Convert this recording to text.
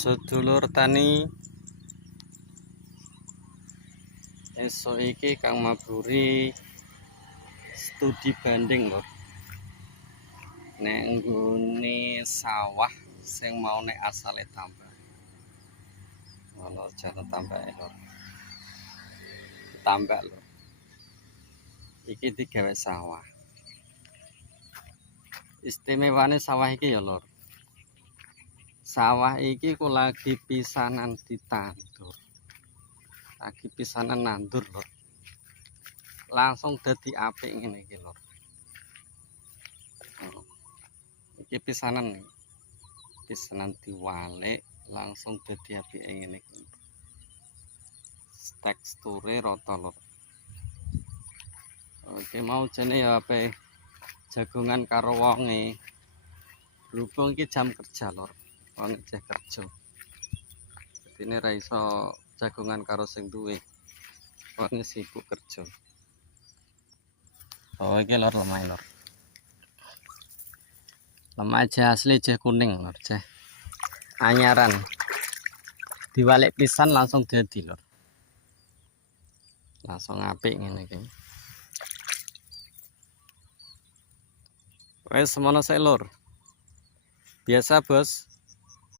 Sedulur tani, esuk iki Kang Maburi studi banding lho. Nek nggone sawah sing mau nek asale tambah. Ono jangan tambah lho. Tambah lho. Iki digawe sawah. Istimewane sawah iki ya, Lur. Sawah iki ku lagi pisanan ditandur. Lagi pisanan nandur, Lur. Langsung dadi apik ngene iki, Lur. Iki pisanan nih. Pisanan diwalik langsung dadi apik ngene iki. Teksture rata, Lur. Oke, mau jane ya ape jagongan karo wonge. Berhubung iki jam kerja, Lur. Wong ceh kerja. Dene ra iso jagongan karo sing duwe. Wong sibuk kerja. Oh, iki Lur lemah, Lur. Lemah aja asli ceh kuning, Lur, ceh anyaran. Diwalik pisan langsung dadi, Lur. Langsung apik ngene iki. Wes semono sik, Lur. Biasa, Bos.